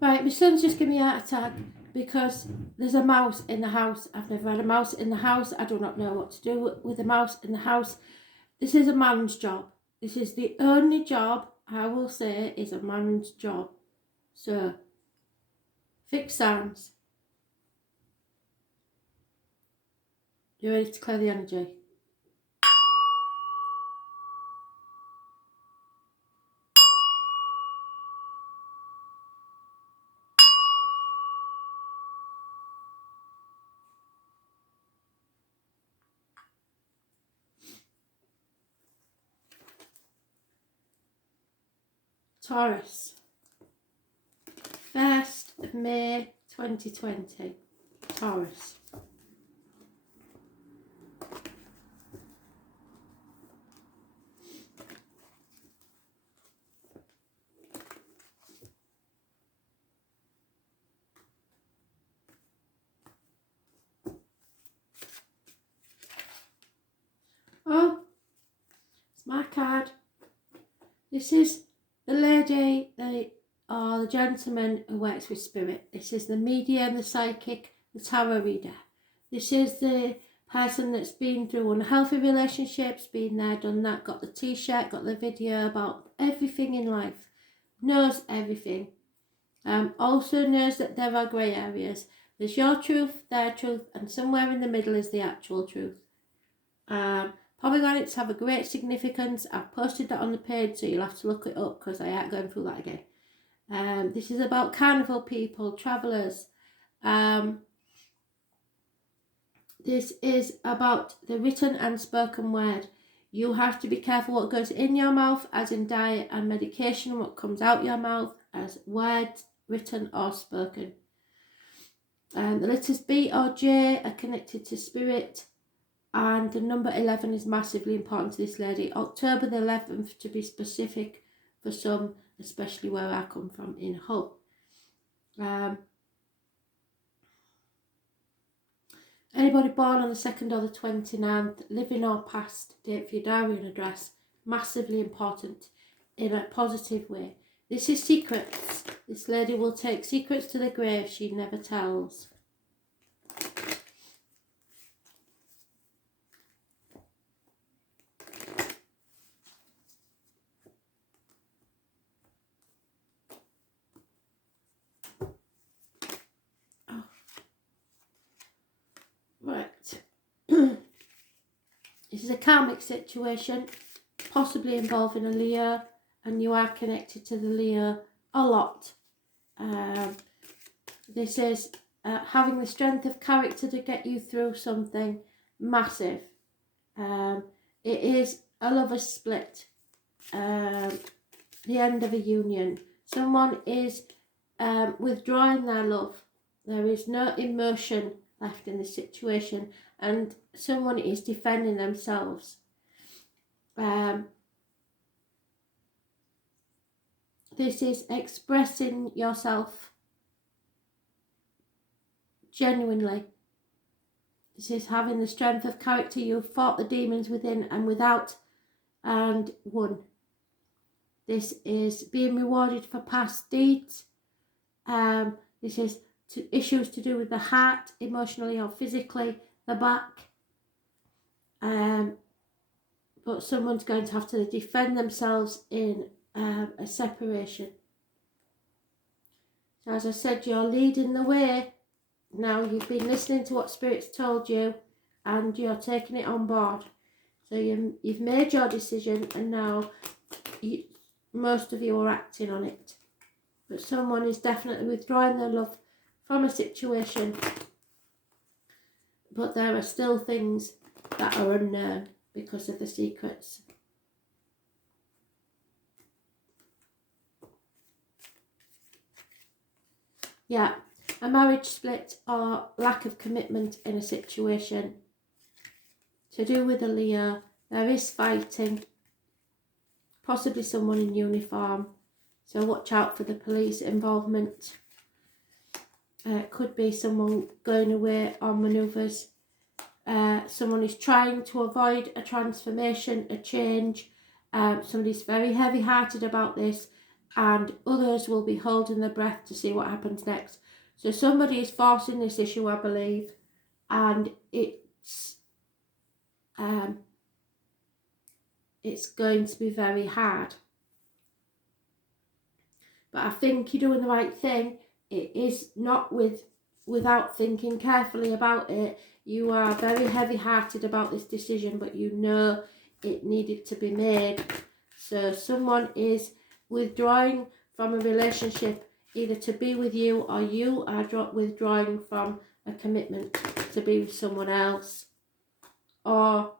Right, my son's just given me a heart attack because there's a mouse in the house. I've never had a mouse in the house. I do not know what to do with a mouse in the house. This is a man's job. This is the only job I will say is a man's job. So, fix sounds. You ready to clear the energy? Taurus. 1st of May 2020. Taurus. Oh, it's my card. This is the lady, or the gentleman who works with spirit. This is the medium, the psychic, the tarot reader. This is the person that's been through unhealthy relationships, been there, done that, got the t-shirt, got the video about everything in life, knows everything. Also knows that there are grey areas. There's your truth, their truth, and somewhere in the middle is the actual truth. Probably going to have a great significance. I've posted that on the page, so you'll have to look it up because I ain't going through that again. This is about carnival people, travellers. This is about the written and spoken word. You have to be careful what goes in your mouth, as in diet and medication, what comes out your mouth as words, written or spoken. The letters B or J are connected to spirit, and the number 11 is massively important to this lady. October the 11th, to be specific for some, especially where I come from in Hull. Anybody born on the 2nd or the 29th, living or past, date for your diary and address, massively important in a positive way. This is secrets. This lady will take secrets to the grave she never tells. Oh. Right. This is a karmic situation, possibly involving a Leo, and you are connected to the Leo a lot. This is having the strength of character to get you through something massive. It is a lover's split, the end of a union. Someone is withdrawing their love. There is no emotion left in this situation, and someone is defending themselves. This is expressing yourself genuinely. This is having the strength of character. You've fought the demons within and without and won. This is being rewarded for past deeds. This is issues to do with the heart, emotionally or physically, the back. But someone's going to have to defend themselves in a separation. So as I said, you're leading the way. Now you've been listening to what Spirit's told you and you're taking it on board. So you've made your decision, and now most of you are acting on it. But someone is definitely withdrawing their love from a situation. But there are still things that are unknown because of the secrets. Yeah, a marriage split or lack of commitment in a situation. To do with a Leo, there is fighting, possibly someone in uniform, so watch out for the police involvement. It could be someone going away on manoeuvres. Someone is trying to avoid a transformation, a change, Somebody's very heavy-hearted about this, and others will be holding their breath to see what happens next. So somebody is forcing this issue, I believe, and it's going to be very hard. But I think you're doing the right thing. It is not without thinking carefully about it. You are very heavy-hearted about this decision, but you know it needed to be made. So someone is withdrawing from a relationship, either to be with you, or you are withdrawing from a commitment to be with someone else, or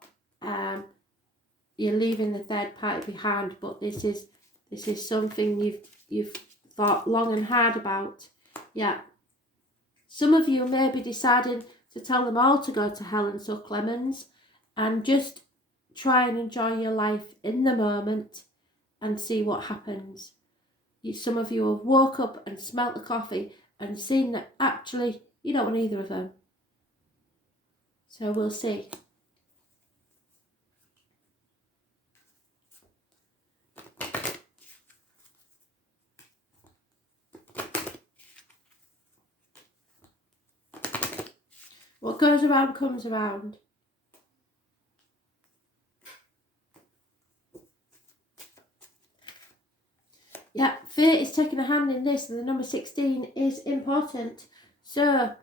you're leaving the third party behind. But this is something you've thought long and hard about. Yeah. Some of you may be deciding to tell them all to go to hell and suck lemons, and just try and enjoy your life in the moment and see what happens. Some of you have woke up and smelt the coffee and seen that actually you don't want either of them. So we'll see. What goes around comes around. Yeah, fate is taking a hand in this, and the number 16 is important. So,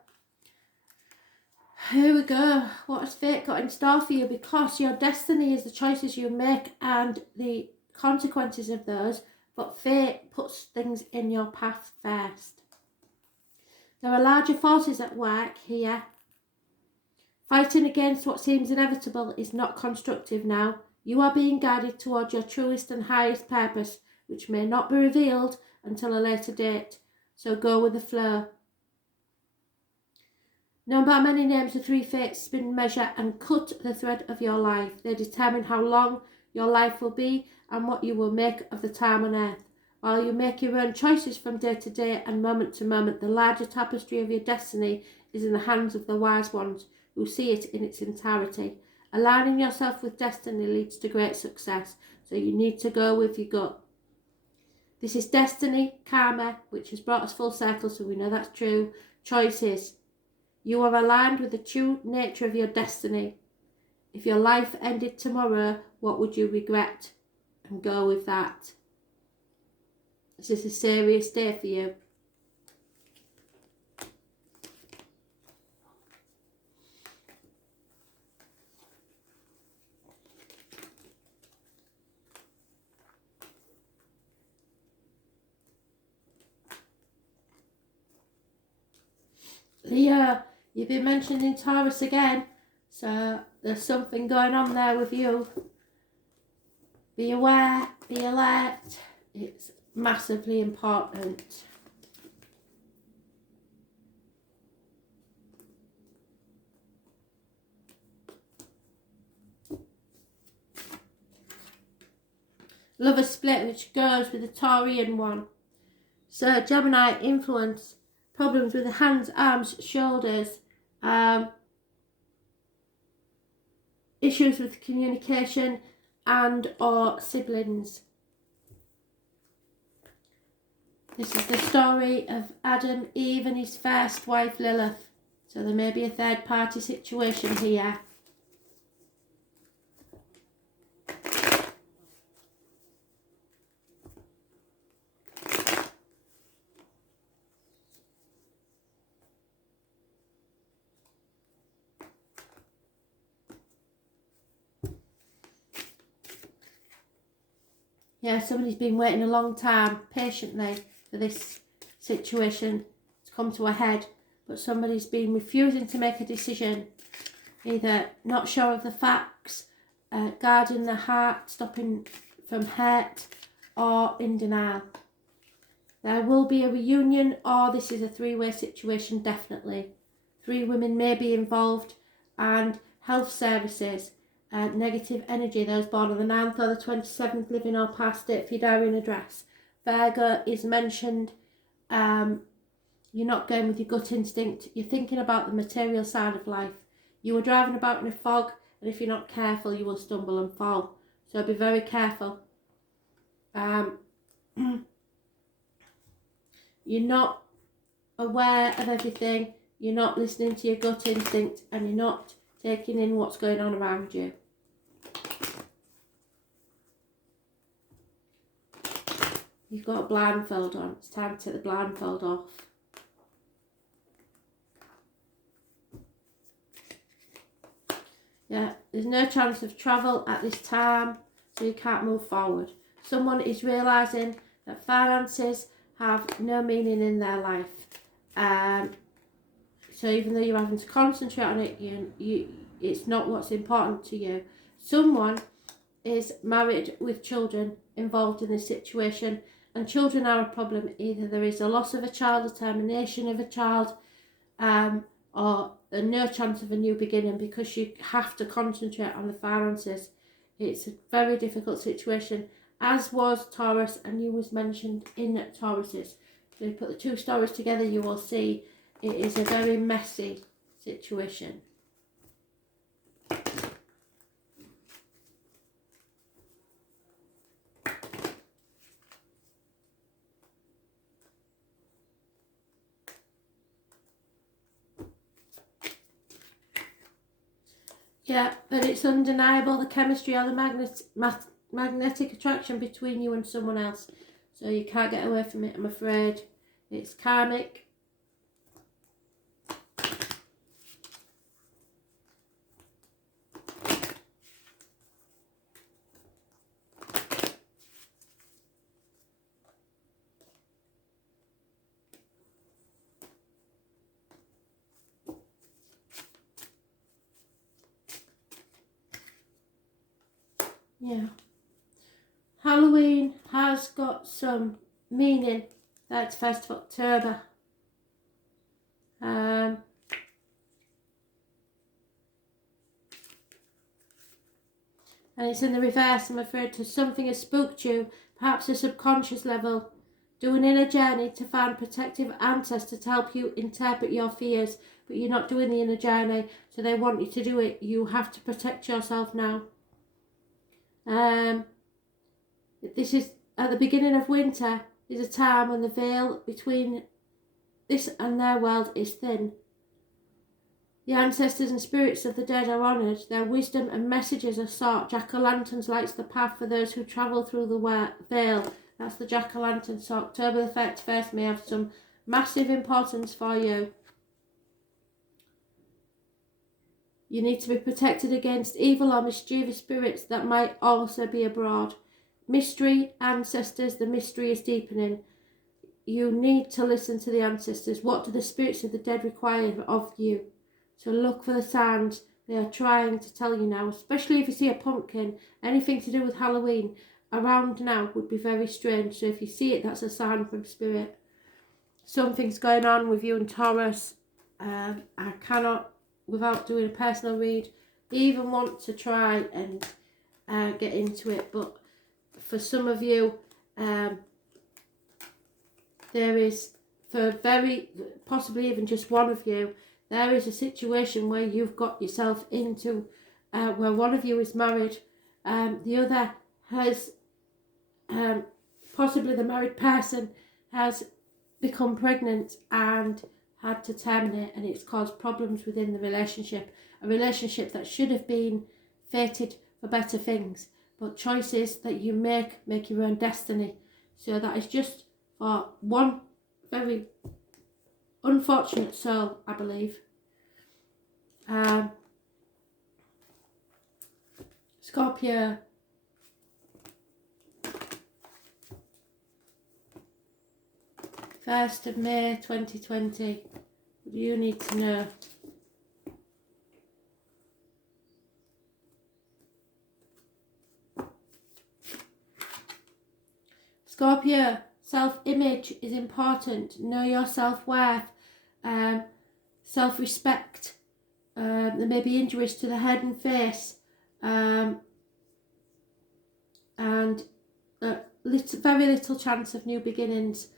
here we go. What has fate got in store for you? Because your destiny is the choices you make and the consequences of those, but fate puts things in your path first. There are larger forces at work here. Fighting against what seems inevitable is not constructive now. You are being guided towards your truest and highest purpose, which may not be revealed until a later date. So go with the flow. No matter many names, the three fates spin, measure and cut the thread of your life. They determine how long your life will be and what you will make of the time on earth. While you make your own choices from day to day and moment to moment, the larger tapestry of your destiny is in the hands of the wise ones who see it in its entirety. Aligning yourself with destiny leads to great success, so you need to go with your gut. This is destiny, karma, which has brought us full circle, so we know that's true. Choices. You are aligned with the true nature of your destiny. If your life ended tomorrow, what would you regret? And go with that. This is a serious day for you. Leo, you've been mentioning Taurus again, so there's something going on there with you. Be aware, be alert, it's massively important. Lover split, which goes with the Taurian one. So Gemini influence, problems with the hands, arms, shoulders, issues with communication and or siblings. This is the story of Adam, Eve and his first wife Lilith. So there may be a third party situation here. Yeah, somebody's been waiting a long time, patiently, for this situation to come to a head. But somebody's been refusing to make a decision. Either not sure of the facts, guarding their heart, stopping from hurt, or in denial. There will be a reunion, or this is a three-way situation, definitely. 3 women may be involved, and health services. Negative energy, those born on the 9th or the 27th, living or past it for your diary and address. Virgo is mentioned. You're not going with your gut instinct. You're thinking about the material side of life. You are driving about in a fog, and if you're not careful, you will stumble and fall. So be very careful. You're not aware of everything. You're not listening to your gut instinct, and you're not taking in what's going on around you. You've got a blindfold on. It's time to take the blindfold off. Yeah, there's no chance of travel at this time, so you can't move forward. Someone is realising that finances have no meaning in their life. So even though you're having to concentrate on it, it's not what's important to you. Someone is married with children involved in this situation, and children are a problem. Either there is a loss of a child, a termination of a child, or no chance of a new beginning, because you have to concentrate on the finances. It's a very difficult situation, as was Taurus, and you was mentioned in Taurus's. So you put the two stories together, you will see it is a very messy situation. Yeah, but it's undeniable, the chemistry or the magnetic attraction between you and someone else. So you can't get away from it, I'm afraid. It's karmic. Yeah. Halloween has got some meaning. That's 1st of October. And it's in the reverse, I'm afraid, to something has spooked you, perhaps a subconscious level. Do an inner journey to find protective ancestors to help you interpret your fears, but you're not doing the inner journey, so they want you to do it. You have to protect yourself now. This is at the beginning of winter, is a time when the veil between this and their world is thin. The ancestors and spirits of the dead are honoured. Their wisdom and messages are sought. Jack-o'-lanterns lights the path for those who travel through the veil. That's the jack-o'-lantern. So October the 31st may have some massive importance for you. You need to be protected against evil or mischievous spirits that might also be abroad. Mystery, ancestors, the mystery is deepening. You need to listen to the ancestors. What do the spirits of the dead require of you? So look for the signs they are trying to tell you now, especially if you see a pumpkin. Anything to do with Halloween around now would be very strange. So if you see it, that's a sign from spirit. Something's going on with you and Taurus. I cannot, without doing a personal read, even want to try and get into it. But for some of you, there is, for very, possibly even just one of you, there is a situation where you've got yourself into, where one of you is married, the other has, possibly the married person has become pregnant and had to terminate, and it's caused problems within the relationship. A relationship that should have been fated for better things, but choices that you make your own destiny. So that is just for one very unfortunate soul, I believe. Scorpio. First of May 2020. What do you need to know? Scorpio, self-image is important. Know your self-worth, self-respect. There may be injuries to the head and face, and very little chance of new beginnings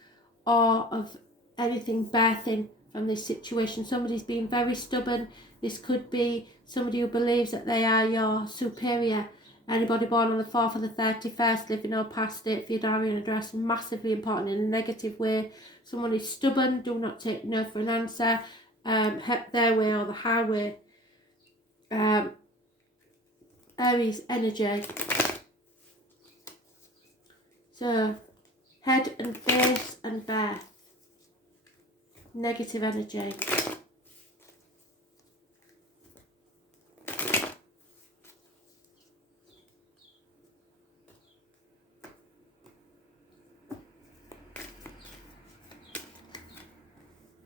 or of anything birthing from this situation. Somebody's being very stubborn. This could be somebody who believes that they are your superior, Anybody born on the 4th or the 31st, living or past it, for your diary and address, massively important in a negative way. Someone is stubborn, do not take no for an answer, their way or the highway. Aries energy. So, head and face and birth. Negative energy.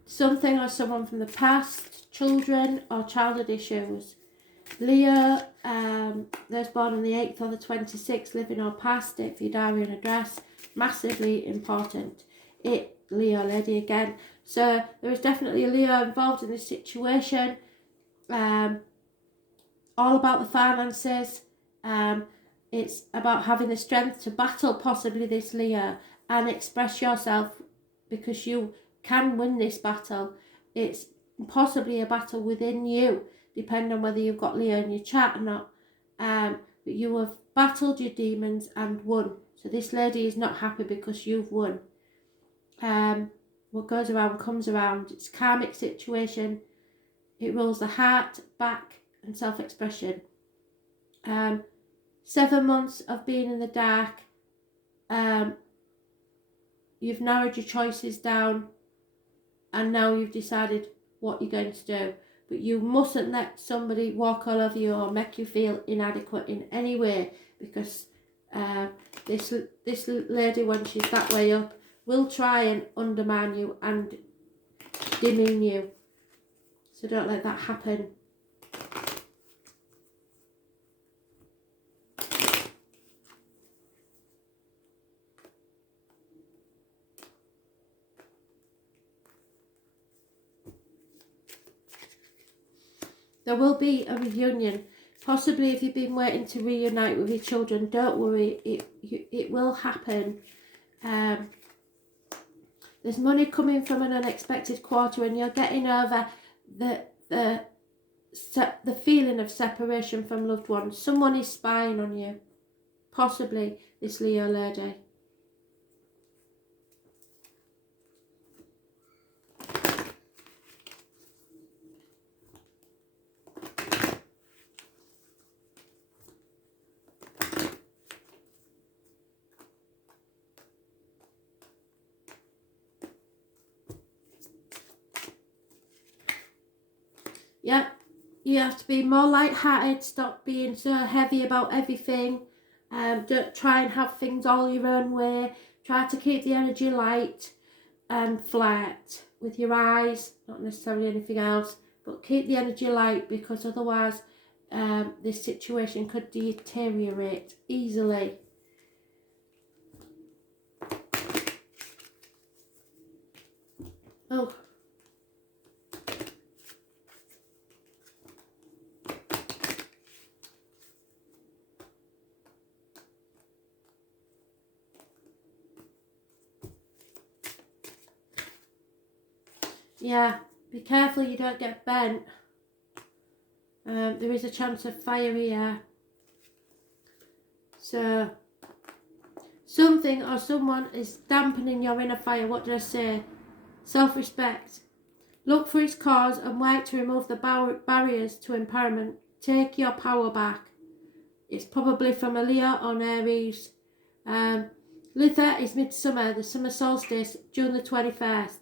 Something or someone from the past, children or childhood issues. Leo, those born on the 8th or the 26th, living or past it, for your diary and address, massively important. Leo lady again. So there is definitely a Leo involved in this situation. All about the finances. It's about having the strength to battle possibly this Leo and express yourself, because you can win this battle. It's possibly a battle within you, depending on whether you've got Leo in your chart or not. But you have battled your demons and won. So this lady is not happy because you've won. What goes around comes around. It's a karmic situation. It rules the heart, back and self-expression. 7 months of being in the dark. You've narrowed your choices down, and now you've decided what you're going to do. But you mustn't let somebody walk all over you or make you feel inadequate in any way, because this lady, when she's that way up, will try and undermine you and demean you. So don't let that happen. There will be a reunion. Possibly if you've been waiting to reunite with your children, don't worry, it will happen. There's money coming from an unexpected quarter, and you're getting over the feeling of separation from loved ones. Someone is spying on you. Possibly this Leo lady. Yep, you have to be more light-hearted, stop being so heavy about everything. Don't try and have things all your own way. Try to keep the energy light and flat with your eyes, not necessarily anything else, but keep the energy light, because otherwise this situation could deteriorate easily. Oh. Yeah, be careful you don't get bent. There is a chance of fire here. So, something or someone is dampening your inner fire. What did I say? Self-respect. Look for its cause and work to remove the barriers to empowerment. Take your power back. It's probably from a Leo or an Aries. Litha is midsummer, the summer solstice, June the 21st.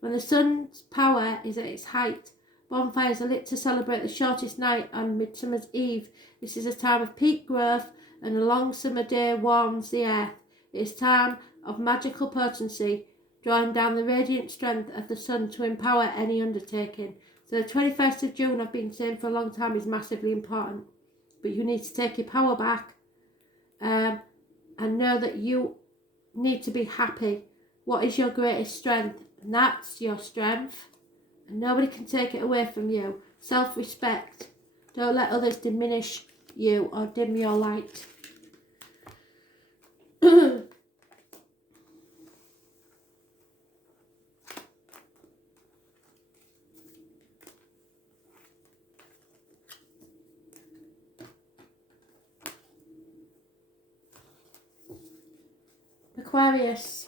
When the sun's power is at its height, bonfires are lit to celebrate the shortest night on Midsummer's Eve. This is a time of peak growth, and a long summer day warms the earth. It is time of magical potency, drawing down the radiant strength of the sun to empower any undertaking. So the 21st of June, I've been saying for a long time, is massively important. But you need to take your power back and know that you need to be happy. What is your greatest strength? And that's your strength, and nobody can take it away from you. Self-respect. Don't let others diminish you or dim your light. Aquarius.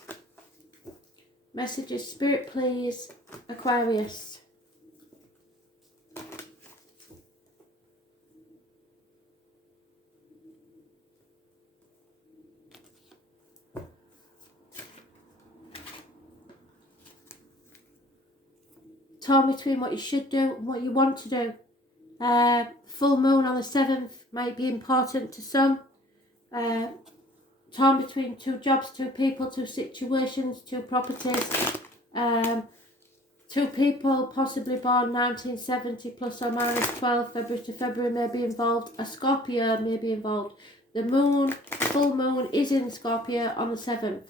Messages, Spirit, please. Aquarius. Torn between what you should do and what you want to do. Full moon on the 7th might be important to some. Torn between 2 jobs, 2 people, 2 situations, 2 properties. 2 people possibly born 1970 plus or minus 12 February to February may be involved. A Scorpio may be involved. The moon, full moon, is in Scorpio on the 7th.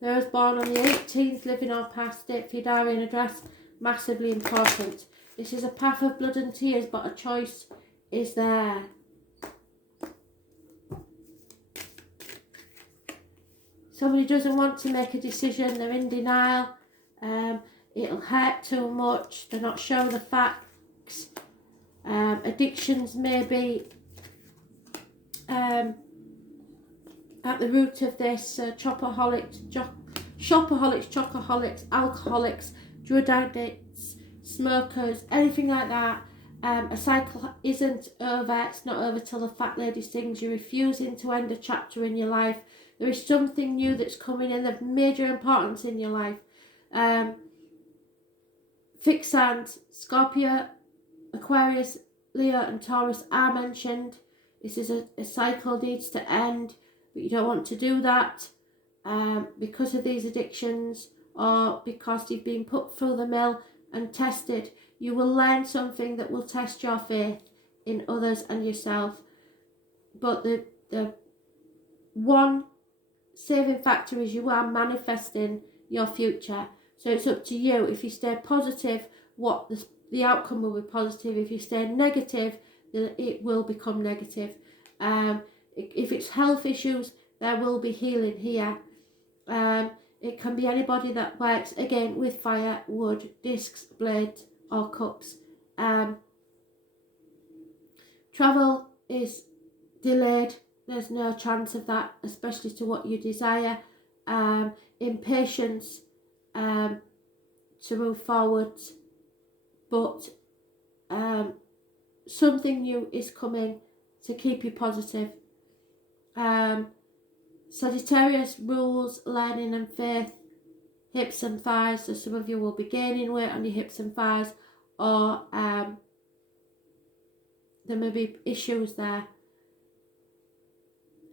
Those born on the 18th, living or past, date for your diary and address, massively important. This is a path of blood and tears, but a choice is there. Somebody doesn't want to make a decision, they're in denial, it'll hurt too much, they're not showing the facts. Addictions may be at the root of this. Shopaholics, chocoholics, alcoholics, drug addicts, smokers, anything like that. A cycle isn't over. It's not over till the fat lady sings. You're refusing to end a chapter in your life. There is something new that's coming in of major importance in your life. Fixed signs, Scorpio, Aquarius, Leo and Taurus are mentioned. This is a cycle needs to end, but you don't want to do that because of these addictions or because you've been put through the mill and tested. You will learn something that will test your faith in others and yourself. But the one saving factor is you are manifesting your future. So it's up to you. If you stay positive, what the outcome will be positive. If you stay negative, then it will become negative. If it's health issues, there will be healing here. It can be anybody that works, again, with fire, wood, discs, blades or cups. Travel is delayed. There's no chance of that, especially to what you desire. Impatience to move forward, but something new is coming to keep you positive. Sagittarius rules learning and faith, hips and thighs. So some of you will be gaining weight on your hips and thighs, or there may be issues there.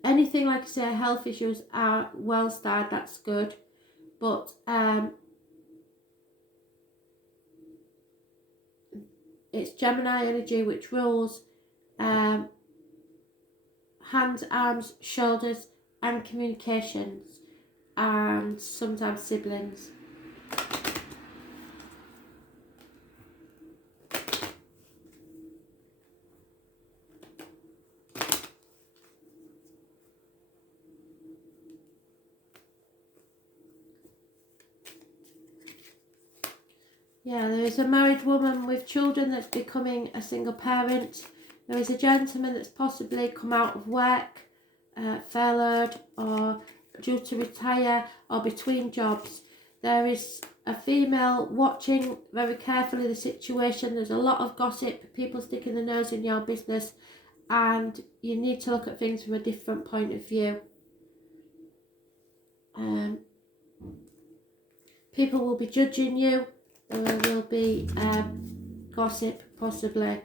Anything, like I say, health issues are well started, that's good. But it's Gemini energy which rules hands, arms, shoulders and communications, and sometimes siblings. Yeah, there is a married woman with children that's becoming a single parent. There is a gentleman that's possibly come out of work, furloughed or due to retire or between jobs. There is a female watching very carefully the situation. There's a lot of gossip, people sticking their nose in your business, and you need to look at things from a different point of view. People will be judging you. There will be gossip, possibly.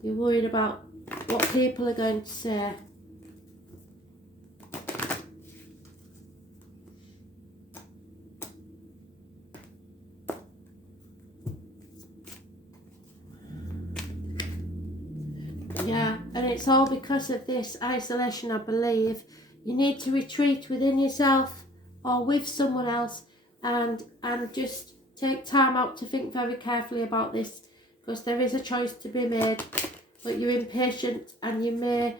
You're worried about what people are going to say. Yeah, and it's all because of this isolation, I believe. You need to retreat within yourself or with someone else and just take time out to think very carefully about this, because there is a choice to be made, but you're impatient and you may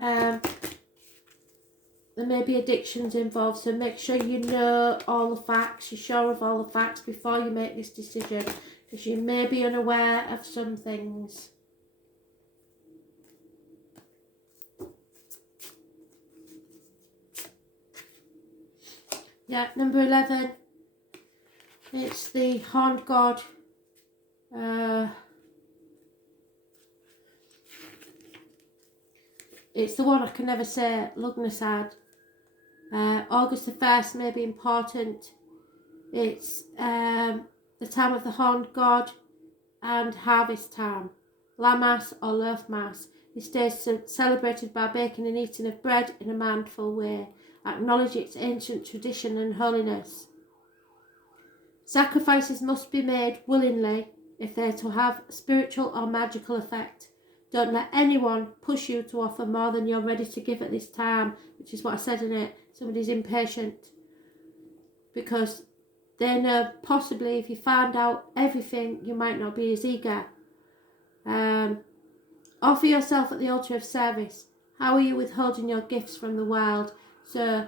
there may be addictions involved, so make sure you know all the facts, you're sure of all the facts before you make this decision, because you may be unaware of some things. Yeah, number 11. It's the horned god. It's the one I can never say, Lugnasad. August the 1st may be important. It's the time of the horned god and harvest time. Lammas or Loafmas. This day is celebrated by baking and eating of bread in a mindful way. Acknowledge its ancient tradition and holiness. Sacrifices must be made willingly if they're to have spiritual or magical effect. Don't let anyone push you to offer more than you're ready to give at this time, which is what I said in it. Somebody's impatient because they know possibly if you find out everything, you might not be as eager. Offer yourself at the altar of service. How are you withholding your gifts from the world? So,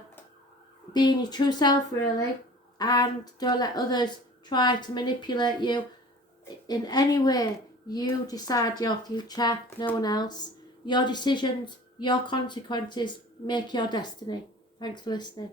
being your true self, really, and don't let others try to manipulate you in any way. You decide your future, no one else. Your decisions, your consequences make your destiny. Thanks for listening.